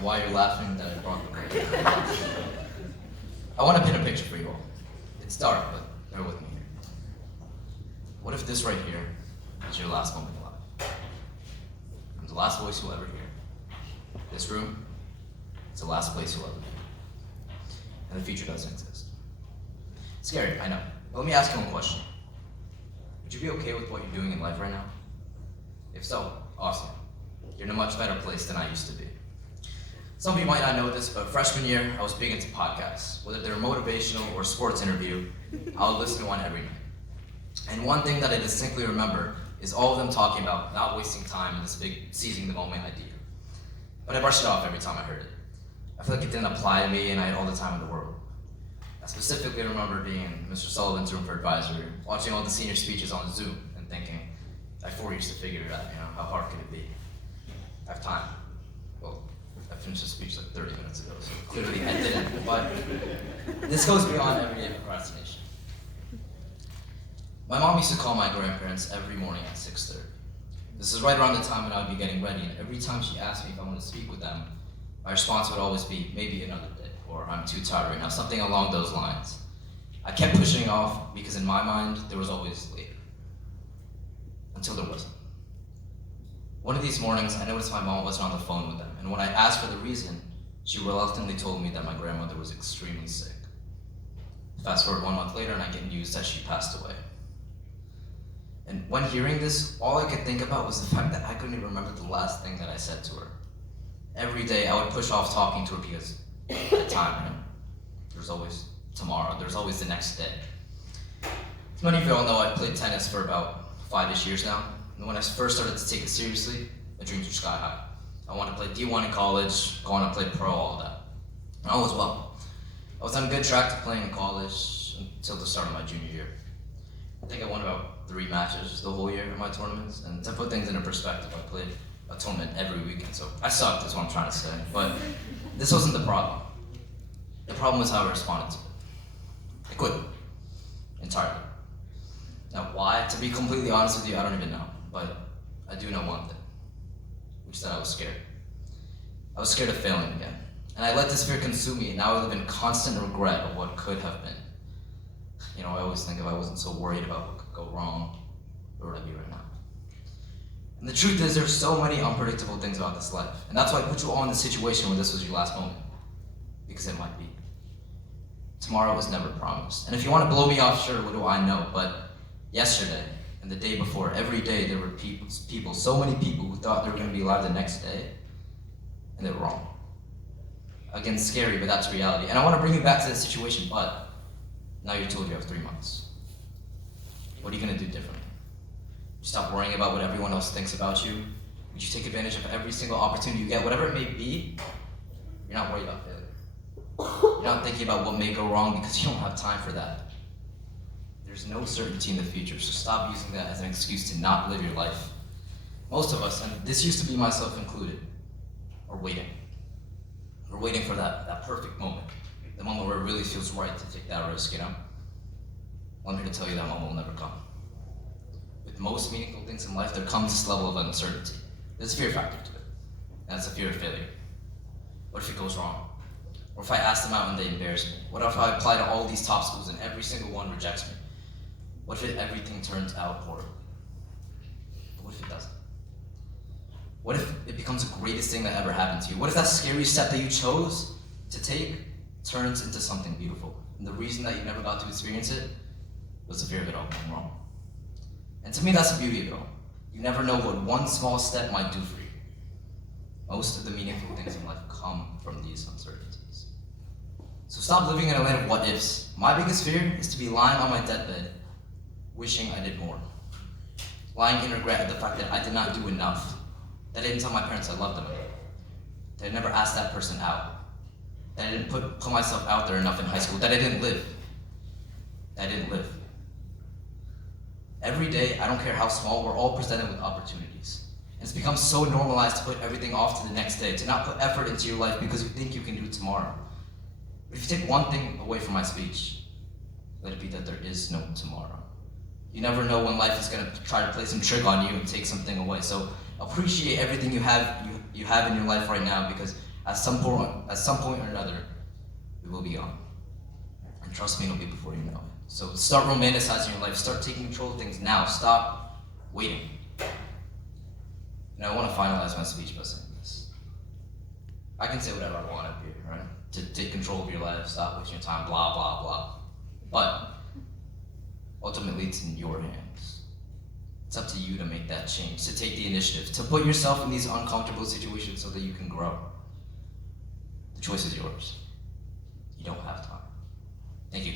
and why you're laughing that I brought them. I want to paint a picture for you all. It's dark, but bear with me here. What if this right here is your last moment in life? I'm the last voice you'll ever hear. This room is the last place you'll ever be. And the future doesn't exist. Scary, I know. But let me ask you one question. Would you be okay with what you're doing in life right now? If so, awesome. You're in a much better place than I used to be. Some of you might not know this, but freshman year, I was big into podcasts. Whether they're motivational or sports interview, I would listen to one every night. And one thing that I distinctly remember is all of them talking about not wasting time in this big seizing the moment idea. But I brushed it off every time I heard it. I feel like it didn't apply to me and I had all the time in the world. I specifically remember being in Mr. Sullivan's room for advisory, watching all the senior speeches on Zoom and thinking, I have 4 years to figure it out, how hard could it be? I have time. Well, I finished the speech like 30 minutes ago, so clearly I didn't, but this goes beyond everyday procrastination. My mom used to call my grandparents every morning at 6:30. This is right around the time when I would be getting ready, and every time she asked me if I wanted to speak with them, my response would always be, maybe another day, or I'm too tired right now, something along those lines. I kept pushing it off because in my mind, there was always later. Until there wasn't. One of these mornings, I noticed my mom wasn't on the phone with them, and when I asked for the reason, she reluctantly told me that my grandmother was extremely sick. Fast forward 1 month later, and I get news that she passed away. And when hearing this, all I could think about was the fact that I couldn't even remember the last thing that I said to her. Every day, I would push off talking to her because at the time, there's always tomorrow, there's always the next day. As many of you all know, I've played tennis for about 5-ish years now. And when I first started to take it seriously, my dreams were sky high. I wanted to play D1 in college, go on to play pro, all that. And all was well. I was on good track to playing in college until the start of my junior year. I think I won about 3 matches the whole year in my tournaments. And to put things into perspective, I played a tournament every weekend, so I sucked is what I'm trying to say. But this wasn't the problem. The problem was how I responded to it. I quit. Entirely. Now why? To be completely honest with you, I don't even know. But I do know one thing, which is that I was scared. I was scared of failing again. And I let this fear consume me, and now I live in constant regret of what could have been. I always think if I wasn't so worried about what could go wrong, where would I be right now? And the truth is, there's so many unpredictable things about this life. And that's why I put you all in the situation where this was your last moment. Because it might be. Tomorrow was never promised. And if you want to blow me off, sure, what do I know? But yesterday, and the day before, every day there were people, so many people who thought they were going to be alive the next day, and they were wrong. Again, scary, but that's reality. And I want to bring you back to this situation, but now you're told you have 3 months. What are you going to do differently? Would you stop worrying about what everyone else thinks about you? Would you take advantage of every single opportunity you get, whatever it may be? You're not worried about failure. You're not thinking about what may go wrong because you don't have time for that. There's no certainty in the future, so stop using that as an excuse to not live your life. Most of us, and this used to be myself included, are waiting. We're waiting for that perfect moment, the moment where it really feels right to take that risk, Well, I'm here to tell you that moment will never come. With most meaningful things in life, there comes this level of uncertainty. There's a fear factor to it, and it's a fear of failure. What if it goes wrong? Or if I ask them out and they embarrass me? What if I apply to all these top schools and every single one rejects me? What if everything turns out horribly? But what if it doesn't? What if it becomes the greatest thing that ever happened to you? What if that scary step that you chose to take turns into something beautiful? And the reason that you never got to experience it was the fear of it all going wrong. And to me, that's the beauty of it all. You never know what one small step might do for you. Most of the meaningful things in life come from these uncertainties. So stop living in a land of what ifs. My biggest fear is to be lying on my deathbed, wishing I did more. Lying in regret at the fact that I did not do enough. That I didn't tell my parents I loved them enough. That I never asked that person out. That I didn't put myself out there enough in high school. That I didn't live. That I didn't live. Every day, I don't care how small, we're all presented with opportunities. And it's become so normalized to put everything off to the next day, to not put effort into your life because you think you can do it tomorrow. But if you take one thing away from my speech, let it be that there is no tomorrow. You never know when life is going to try to play some trick on you and take something away. So appreciate everything you have in your life right now, because At some point or another, we will be gone. And trust me, it'll be before you know it. So start romanticizing your life. Start taking control of things now. Stop waiting. And I want to finalize my speech by saying this. I can say whatever I want up here, right? To take control of your life, stop wasting your time, blah, blah, blah. But ultimately, it's in your hands. It's up to you to make that change, to take the initiative, to put yourself in these uncomfortable situations so that you can grow. The choice is yours. You don't have time. Thank you.